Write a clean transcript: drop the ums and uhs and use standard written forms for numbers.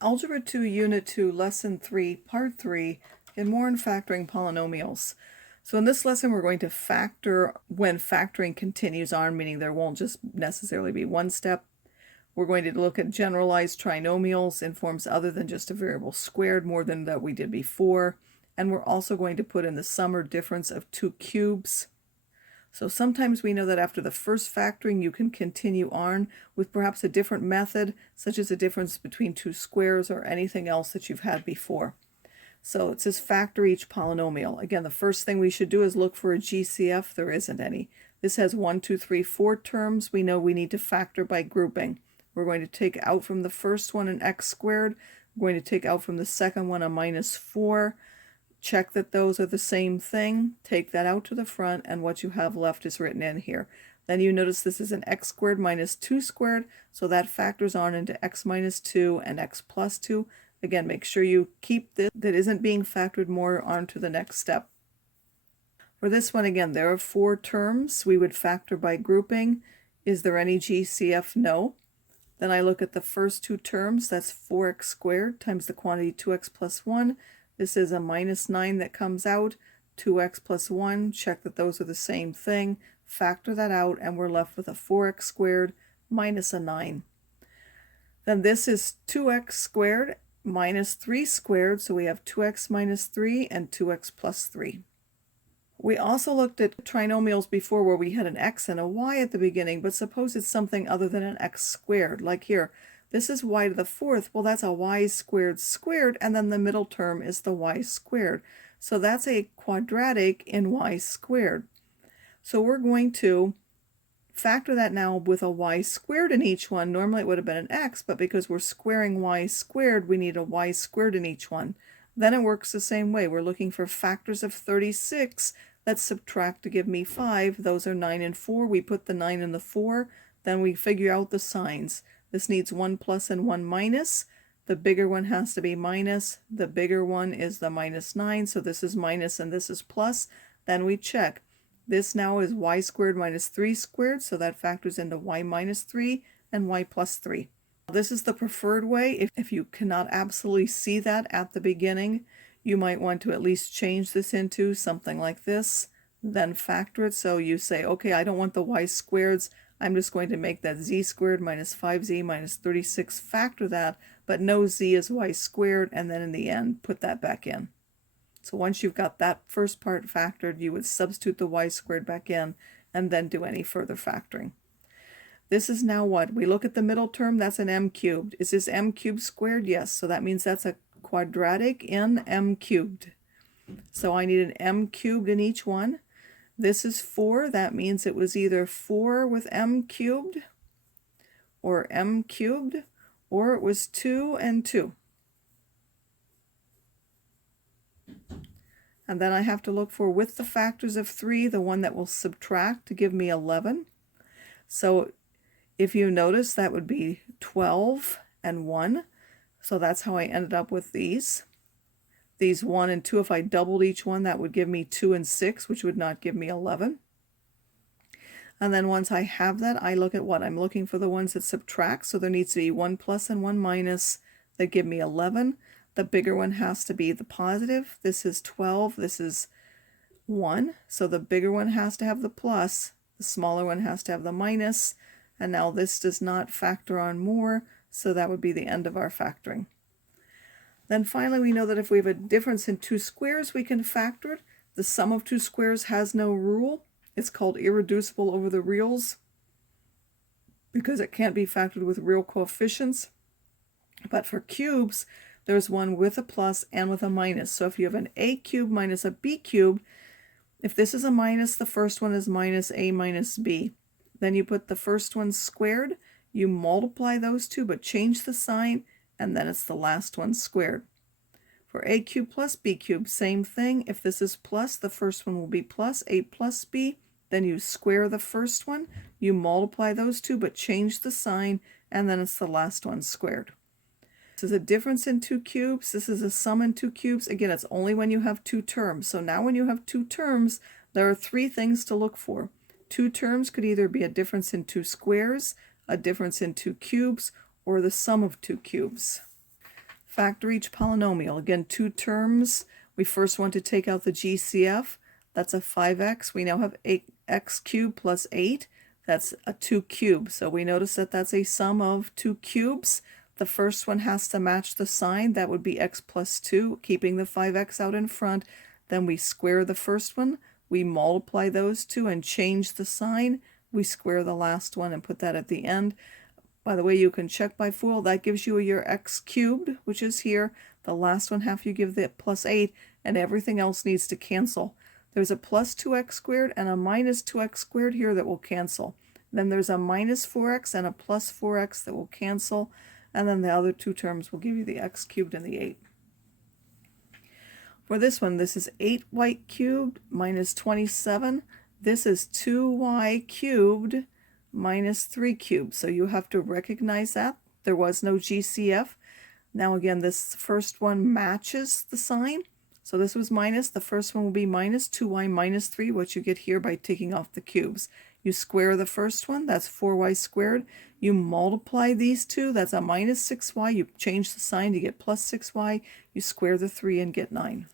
Algebra 2, Unit 2, Lesson 3, Part 3, and more in factoring polynomials. So in this lesson, we're going to factor when factoring continues on, meaning there won't just necessarily be one step. We're going to look at generalized trinomials in forms other than just a variable squared, more than that we did before. And we're also going to put in the sum or difference of two cubes. So sometimes we know that after the first factoring, you can continue on with perhaps a different method, such as a difference between two squares or anything else that you've had before. So it says factor each polynomial. Again, the first thing we should do is look for a GCF. There isn't any. This has 1, 2, 3, 4 terms. We know we need to factor by grouping. We're going to take out from the first one an x squared. We're going to take out from the second one a minus 4. Check that those are the same thing, take that out to the front, and what you have left is written in here. Then you notice this is an x squared minus 2 squared, so that factors on into x minus 2 and x plus 2. Again, make sure you keep this that isn't being factored more on to the next step. For this one, again, there are 4 terms. We would factor by grouping. Is there any GCF? No. Then I look at the first 2 terms. That's 4x squared times the quantity 2x plus 1. This is a minus 9 that comes out, 2x plus 1, check that those are the same thing, factor that out, and we're left with a 4x squared minus a 9. Then this is 2x squared minus 3 squared, so we have 2x minus 3 and 2x plus 3. We also looked at trinomials before where we had an x and a y at the beginning, but suppose it's something other than an x squared, like here. This is y to the 4th. Well, that's a y squared squared, and then the middle term is the y squared. So that's a quadratic in y squared. So we're going to factor that now with a y squared in each one. Normally it would have been an x, but because we're squaring y squared, we need a y squared in each one. Then it works the same way. We're looking for factors of 36. Let's subtract to give me 5. Those are 9 and 4. We put the 9 in the 4. Then we figure out the signs. This needs 1 plus and 1 minus. The bigger one has to be minus. The bigger one is the minus 9, so this is minus and this is plus. Then we check. This now is y squared minus 3 squared, so that factors into y minus 3 and y plus 3. This is the preferred way. If you cannot absolutely see that at the beginning, you might want to at least change this into something like this, then factor it. So you say, okay, I don't want the y squareds. I'm just going to make that z squared minus 5z minus 36, factor that, but no z is y squared, and then in the end, put that back in. So once you've got that first part factored, you would substitute the y squared back in, and then do any further factoring. This is now what? We look at the middle term, that's an m cubed. Is this m cubed squared? Yes, so that means that's a quadratic in m cubed. So I need an m cubed in each one. This is 4. That means it was either 4 with m cubed, or m cubed, or it was 2 and 2. And then I have to look for, with the factors of 3, the one that will subtract to give me 11. So if you notice, that would be 12 and 1. So that's how I ended up with these. These 1 and 2, if I doubled each one, that would give me 2 and 6, which would not give me 11. And then once I have that, I look at what? I'm looking for the ones that subtract, so there needs to be 1 plus and 1 minus that give me 11. The bigger one has to be the positive. This is 12, this is 1, so the bigger one has to have the plus, the smaller one has to have the minus, and now this does not factor on more, so that would be the end of our factoring. Then finally, we know that if we have a difference in 2 squares, we can factor it. The sum of 2 squares has no rule. It's called irreducible over the reals because it can't be factored with real coefficients. But for cubes, there's one with a plus and with a minus. So if you have an a cubed minus a b cubed, if this is a minus, the first one is minus a minus b. Then you put the first one squared, you multiply those two, but change the sign, and then it's the last one squared. For a cubed plus b cubed, same thing. If this is plus, the first one will be plus a plus b. Then you square the first one, you multiply those two, but change the sign, and then it's the last one squared. This is a difference in 2 cubes. This is a sum in 2 cubes. Again, it's only when you have 2 terms. So now when you have 2 terms, there are 3 things to look for. 2 terms could either be a difference in 2 squares, a difference in 2 cubes, or the sum of 2 cubes. factor each polynomial. Again, two terms. We first want to take out the GCF. That's a 5x. We now have 8x cubed plus 8. That's a 2 cubed. So we notice that that's a sum of 2 cubes. The first one has to match the sign. That would be x plus 2, keeping the 5x out in front. Then we square the first one. We multiply those two and change the sign. We square the last one and put that at the end. By the way, you can check by FOIL. That gives you your x cubed, which is here. The last one half you give the plus 8, and everything else needs to cancel. There's a plus 2x squared and a minus 2x squared here that will cancel. Then there's a minus 4x and a plus 4x that will cancel. And then the other two terms will give you the x cubed and the 8. For this one, this is 8y cubed minus 27. This is 2y cubed minus 3 cubed. So you have to recognize that. There was no GCF. Now again, this first one matches the sign. So this was minus. The first one will be minus 2y minus 3, what you get here by taking off the cubes. You square the first one, that's 4y squared. You multiply these two, that's a minus 6y. You change the sign to get plus 6y. You square the 3 and get 9.